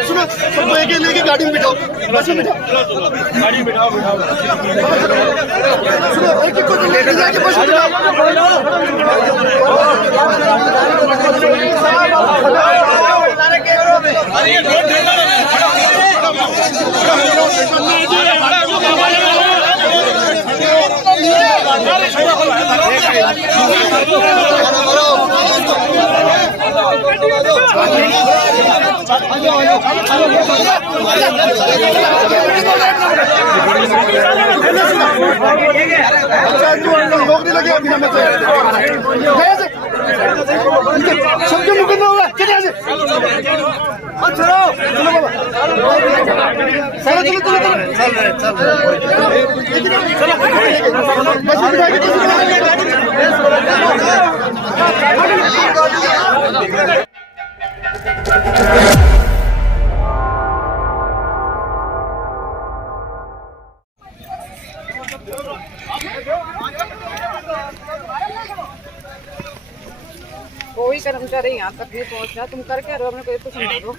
सुनो, सबको एक लेके गाड़ी में बिठाओ, बस में बिठाओ, गाड़ी में बिठाओ। सुनो, एक को लेके जाके बस में बिठाओ। नौकरी लगे सबके मुकदमा होगा। चलिए चलो कोई कर्मचारी यहाँ तक नहीं पहुँचा, तुम करके रहो, अपने कोई तो सुना दो।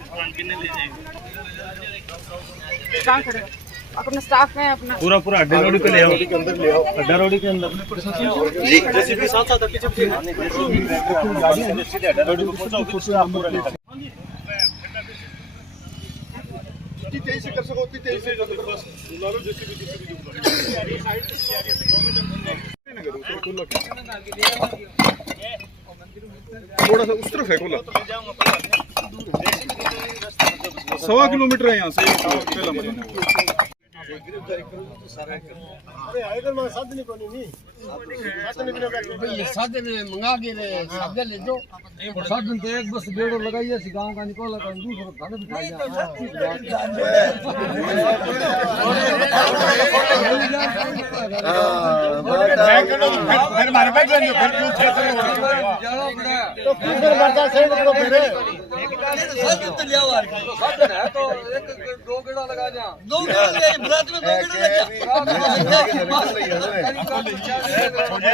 कहाँ खड़े अपना स्टाफ में अपना पूरा अड्डा रोड पे ले आओ, अड्डा रोड के अंदर जी जेसीबी साथ साथ आके जब गाड़ी से सीधे अड्डा रोड पे पहुंचाओ, कुछ आप पूरा ले सकते। जितनी तेजी से कर सको उतनी तेजी से बस ला लो। जेसीबी थोड़ा सा उस तरफ है कोला, 1.25 किलोमीटर है यहाँ से पहला मतलब। साधन मंगा के साधन ले दो, साधन तो एक बस बेड़ो लगाइए गाँव का निकोला का दूसरा खाना बिठाइए।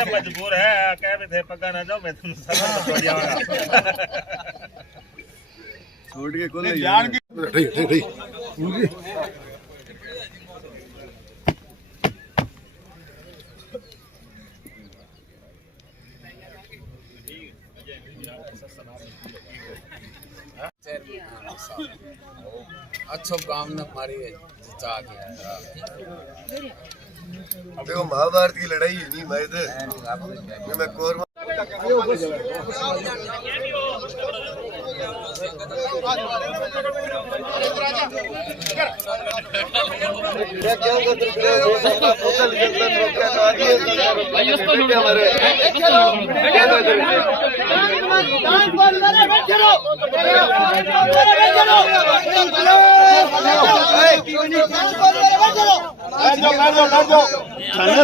मजबूर है कह भी थे पक्का ना जाओ, मैं तुम छोड़ के कोल अच्छो काम न मारी जिता गया। देखो महाभारत की लड़ाई नहीं मैं कोर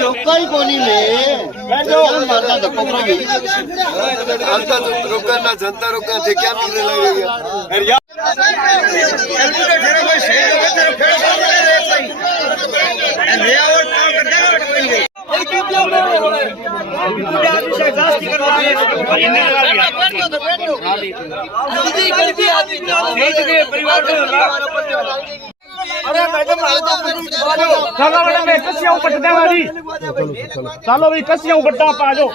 रोका ही कोनी में रोका ना जनता रोका थे क्या मिलने लगेगा। अरे मैडम चलो मैडम कसियां पट देंगा जी, चलो भाई कसियां पट्टा पा जाओ,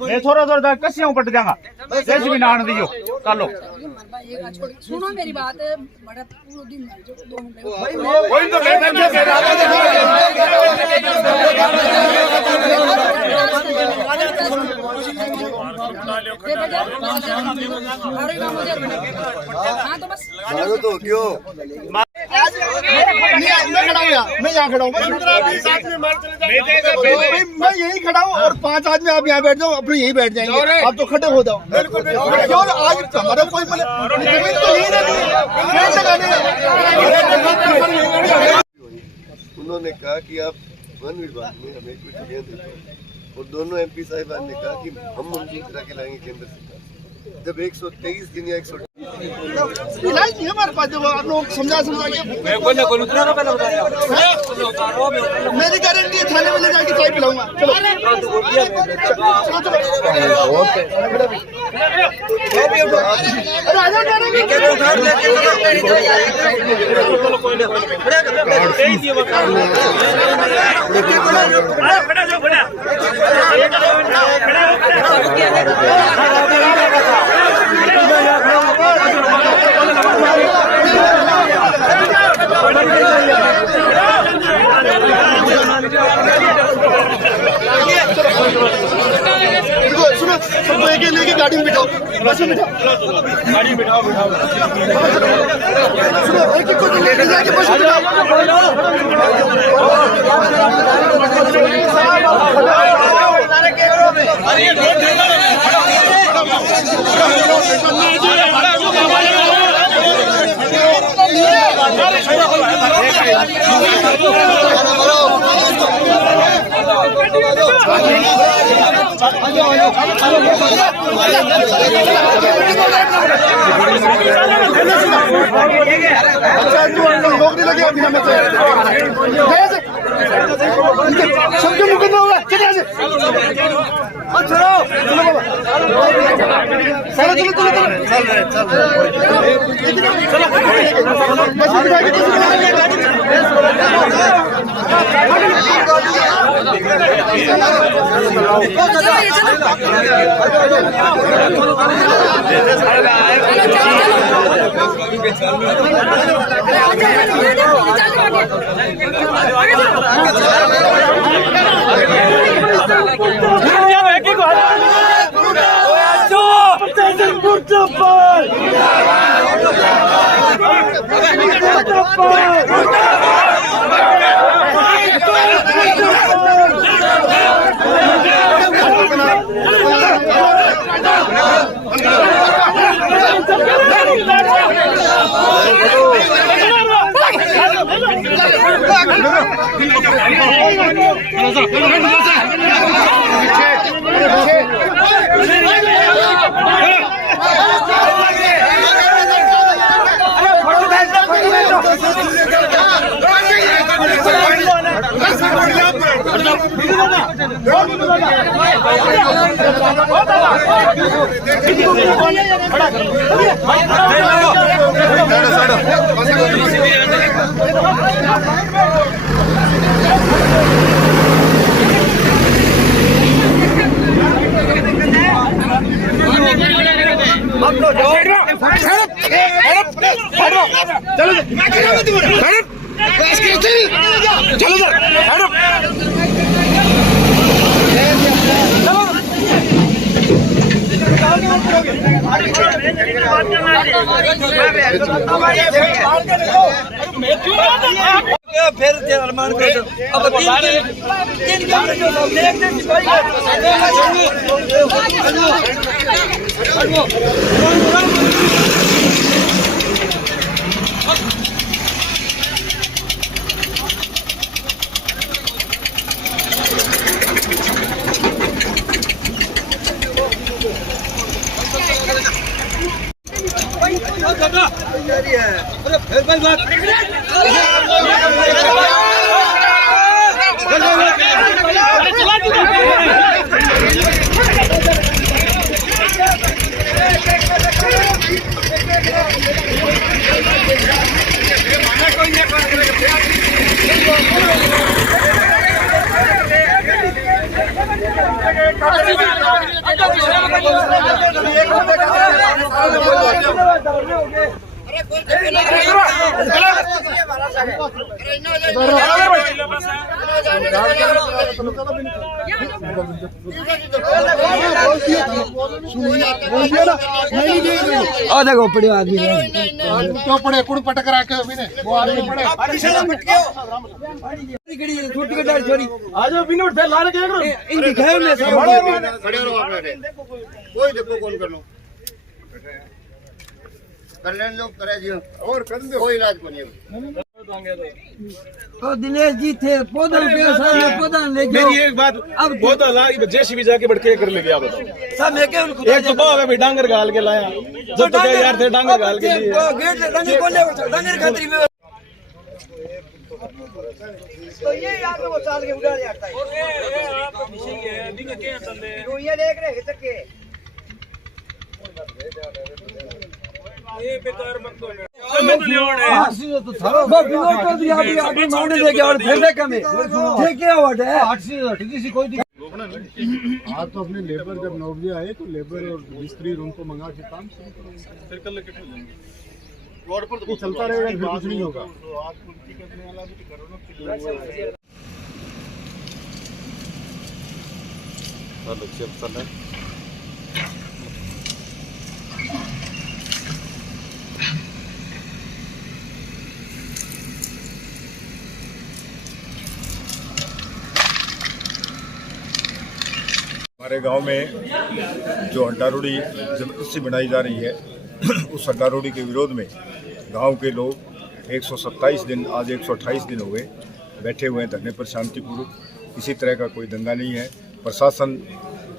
मैं थोड़ा कसियां पट देंगा, जैसे भी नान दियो चलो। सुनो मेरी बात, बड़ा पूरा दिन वही तो मैं तो क्यों मैं यहाँ खड़ा हूँ, मैं यही खड़ा हूँ और 5 आदमी आप यहाँ बैठ जाओ, अपने यही बैठ जाएंगे, आप तो खड़े हो जाओ। क्यों आज हमारा कोई उन्होंने कहा कि आप वन विभाग में हमें कुछ जगह देते और दोनों MP साहिबान ने कहा कि हम मंजूर करा के लाएंगे केंद्र सरकार। जब 123 दिन या 100 इलाज नहीं है हमारे पास, जब आप लोग समझा के मेरी गारंटी है, थाने में ले जाके चाय पिलाऊंगा। चलो अरे आजा सुनो, सबको एक लेके गाड़ी में बिठाओ, बस में बिठाओ, गाड़ी में बिठाओ। सुनो, एक को लेके जाके बस में बिठाओ। नौकरी लगे समझो मुकदमा होगा। चलिए चलो बाबा, चलो चलो चलो फिर अरमान कर अब 3 घंटे जो देख देखो पड़े आदमी क्यों पड़े कुड़ पटक रखे वो आदमी पड़े छोटी गाड़ी छोरी आज बिना उठे ला रखे इनकी घर में खड़े रहो आप कोई देखो कौन कर लो कर लेने लो करे जी और कर दो कोई इलाज को नहीं तो दिनेश जी थे पौधा पौधा ले जाओ। मेरी एक बात, अब पौधा ला जेसीबी जाके बढ़के कर ले गया, बताओ सब एक तो बाव है भाई, डांगर गाल के लाया जब तक यार थे डांगर गाल के लिए गेट से डांगर खोले, डांगर खातिर में तो ये यार वो साल के उड़ा जाता है। आप मिसिंग है बिंग के चल रहे ये देख रहे हैं तक के ये बेकार मत दो तो थारो बिलोट कर दिया अभी आगे मारने लेके और फिर कम है ये क्या हुआ है 800 किसी कोई आज तो अपने लेबर जब नौकरी आए तो लेबर और मिस्त्री रूम को मंगा के काम फिर कल रोड पर तो चलता रहेगा, फिर कुछ नहीं होगा। हमारे गांव में जो अड्डा रोडी जबरदस्ती बनाई जा रही है उस अड्डा रोडी के विरोध में गांव के लोग 127 दिन, आज 128 दिन हो गए बैठे हुए हैं धरने पर शांतिपूर्वक। किसी तरह का कोई दंगा नहीं है। प्रशासन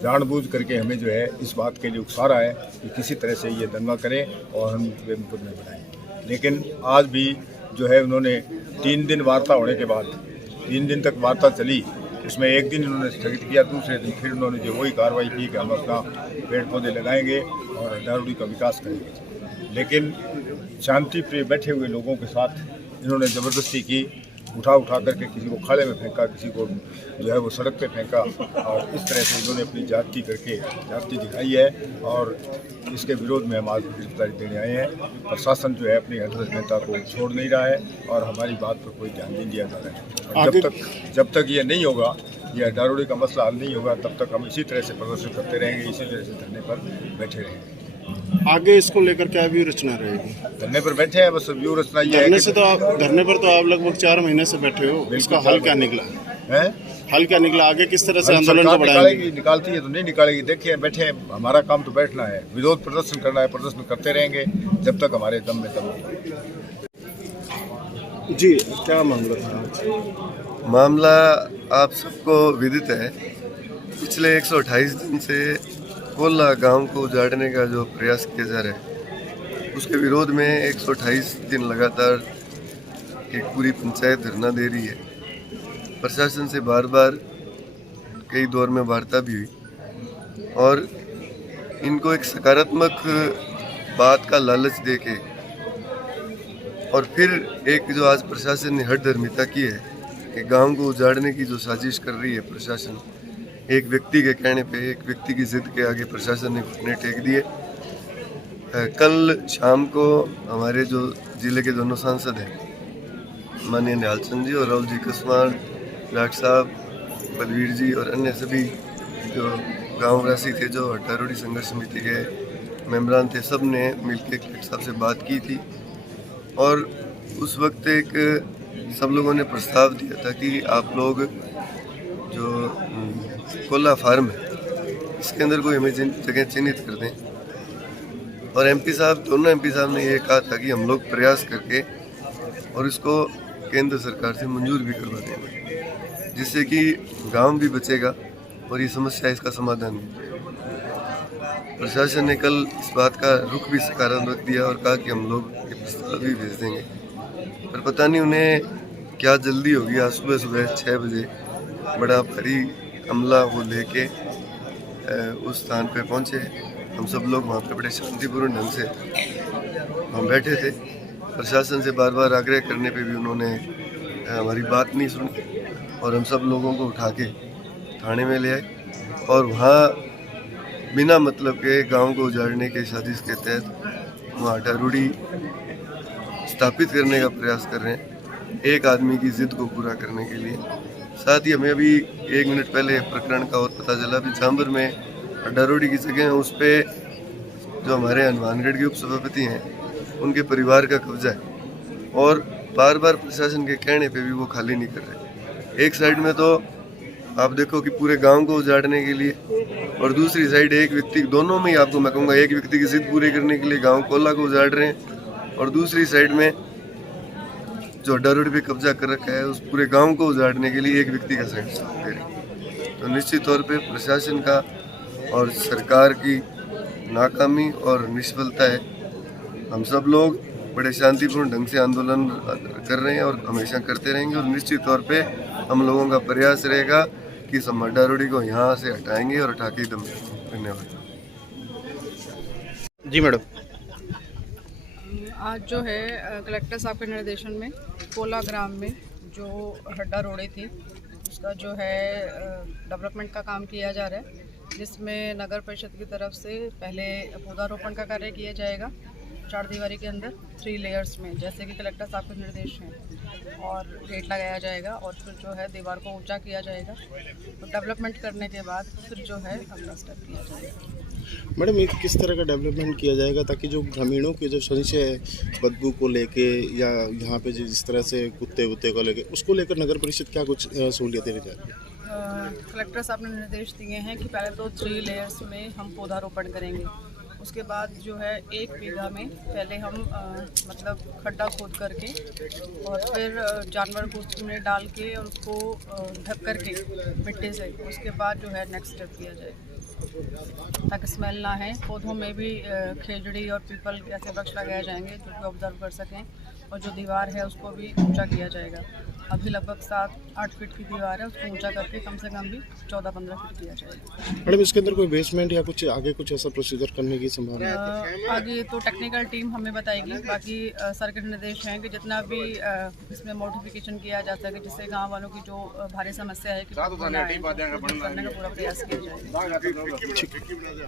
जानबूझ करके हमें जो है इस बात के लिए उकसा रहा है कि किसी तरह से ये दंगा करें और हम वे मुकदमे बनाएं। लेकिन आज भी जो है उन्होंने 3 दिन वार्ता होने के बाद 3 दिन तक वार्ता चली, उसमें एक दिन उन्होंने स्थगित किया, दूसरे दिन फिर उन्होंने जो वही कार्रवाई की कि हम अपना पेड़ पौधे लगाएंगे और अड्डा रोडी का विकास करेंगे। लेकिन शांति प्रिय बैठे हुए लोगों के साथ इन्होंने ज़बरदस्ती की, उठा करके किसी को खाले में फेंका, किसी को जो है वो सड़क पे फेंका और इस तरह से इन्होंने अपनी जाति करके जाति दिखाई है और इसके विरोध में हम आज गिरफ्तारी देने आए हैं। प्रशासन जो है अपनी हरकत नेता को छोड़ नहीं रहा है और हमारी बात पर कोई ध्यान नहीं दिया जा रहा है। जब तक ये नहीं होगा, ये अड्डा रोडी का मसला हल नहीं होगा, तब तक हम इसी तरह से प्रदर्शन करते रहेंगे, इसी तरह से धरने पर बैठे रहेंगे। आगे इसको लेकर क्या व्यू रचना रहेगी? धरने पर बैठे हैं, बस व्यू रचना ये है। धरने पर तो आप लगभग 4 महीने से बैठे हो, इसका हल क्या निकला है? हल क्या निकला? आगे किस तरह से आंदोलन को बढ़ाएंगे? निकालती है तो नहीं निकालेगी। देखिए बैठे हैं, हमारा काम तो बैठना है, विरोध प्रदर्शन करना है, प्रदर्शन करते रहेंगे जब तक हमारे दम में दम है। जी क्या मामला था? मामला आप सबको विदित है। पिछले 128 दिन से कोल्ला गांव को उजाड़ने का जो प्रयास किया जा रहा है उसके विरोध में 128 दिन लगातार एक पूरी पंचायत धरना दे रही है। प्रशासन से बार बार कई दौर में वार्ता भी हुई और इनको एक सकारात्मक बात का लालच देके और फिर एक जो आज प्रशासन ने हठधर्मिता की है कि गांव को उजाड़ने की जो साजिश कर रही है प्रशासन, एक व्यक्ति के कहने पे, एक व्यक्ति की जिद के आगे प्रशासन ने घुटने टेक दिए। कल शाम को हमारे जो जिले के दोनों सांसद हैं, माननीय निहाल चंद जी और राहुल जी कसवान, डॉक्टर साहब, बलवीर जी और अन्य सभी जो गाँववासी थे, जो अड्डा रोडी संघर्ष समिति के मेम्बरान थे, सब ने मिलकर कलेक्टर साहब से बात की थी और उस वक्त एक सब लोगों ने प्रस्ताव दिया था कि आप लोग जो कोल्ला फार्म है इसके अंदर कोई हमें जगह चिन्हित कर दें और एमपी साहब, दोनों एमपी साहब ने ये कहा था कि हम लोग प्रयास करके और इसको केंद्र सरकार से मंजूर भी करवा देंगे, जिससे कि गांव भी बचेगा और ये समस्या इसका समाधान भी। प्रशासन ने कल इस बात का रुख भी सकारात्मक दिया और कहा कि हम लोग ये प्रस्ताव भी भेज देंगे, पर पता नहीं उन्हें क्या जल्दी होगी। आज सुबह 6 बजे बड़ा भारी अमला वो लेके उस स्थान पे पहुंचे। हम सब लोग वहाँ पे बड़े शांतिपूर्ण ढंग से हम बैठे थे। प्रशासन से बार बार आग्रह करने पे भी उन्होंने हमारी बात नहीं सुनी और हम सब लोगों को उठा के थाने में ले आए और वहाँ बिना मतलब के गांव को उजाड़ने के साजिश के तहत वहाँ अड्डा रोडी स्थापित करने का प्रयास कर रहे हैं, एक आदमी की जिद को पूरा करने के लिए। साथ ही हमें अभी 1 मिनट पहले प्रकरण का और पता चला भी झांबर में अड्डा रोडी की जगह है, उस पर जो हमारे हनुमानगढ़ के उपसभापति हैं उनके परिवार का कब्जा है और बार बार प्रशासन के कहने पे भी वो खाली नहीं कर रहे। एक साइड में तो आप देखो कि पूरे गांव को उजाड़ने के लिए और दूसरी साइड एक व्यक्ति, दोनों में ही आपको मैं कहूँगा, एक व्यक्ति की जिद पूरी करने के लिए गाँव कोल्ला को उजाड़ रहे हैं और दूसरी साइड में जो अड्डा रोड पे कब्जा कर रखा है उस पूरे गांव को उजाड़ने के लिए एक व्यक्ति का साथ दे रही। तो निश्चित तौर पे प्रशासन का और सरकार की नाकामी और निष्फलता है। हम सब लोग बड़े शांतिपूर्ण ढंग से आंदोलन कर रहे हैं और हमेशा करते रहेंगे, और निश्चित तौर पे हम लोगों का प्रयास रहेगा कि इस अड्डा रोडी को यहाँ से हटाएंगे और हटा के दम। धन्यवाद। जी मैडम, आज जो है कलेक्टर साहब के निर्देशन में कोला ग्राम में जो हड्डा रोड़ी थी उसका जो है डेवलपमेंट का काम किया जा रहा है, जिसमें नगर परिषद की तरफ से पहले पौधारोपण का कार्य किया जाएगा 4 दीवारी के अंदर 3 लेयर्स में, जैसे कि कलेक्टर साहब के निर्देश हैं, और गेट लगाया जाएगा और फिर जो है दीवार को ऊंचा किया जाएगा। तो डेवलपमेंट करने के बाद फिर जो है अगला स्टेप किया जाएगा। मैडम ये किस तरह का डेवलपमेंट किया जाएगा ताकि जो ग्रामीणों के जो संशय है बदबू को लेके या यहाँ पे जिस तरह से कुत्ते वुत्ते को लेके, उसको लेकर नगर परिषद क्या कुछ सहूलियत देनी चाहती है? कलेक्टर साहब ने निर्देश दिए हैं कि पहले तो 3 लेयर्स में हम पौधारोपण करेंगे, उसके बाद जो है 1 बीघा में पहले हम मतलब खड्डा खोद करके और फिर जानवर को उसमें डाल के और उसको ढक करके मिट्टी से, उसके बाद जो है नेक्स्ट स्टेप किया जाएगा ताकि स्मेल ना है। पौधों में भी खेजड़ी और पीपल ऐसे वृक्ष लगाए जाएंगे जो कि ऑब्जर्व कर सकें, और जो दीवार है उसको भी ऊंचा किया जाएगा। अभी लगभग 7-8 फीट की दीवार है, उसको ऊंचा करके कम से कम भी 14-15 फीट किया जाएगा। मैडम इसके अंदर कोई बेसमेंट या कुछ आगे कुछ ऐसा प्रोसीजर करने की संभावना है? आगे तो टेक्निकल टीम हमें बताएगी, बाकी सर के निर्देश हैं कि जितना भी इसमें मॉडिफिकेशन किया जा सके जिससे गाँव वालों की जो भारी समस्या है कि करने का पूरा प्रयास किया जाएगा।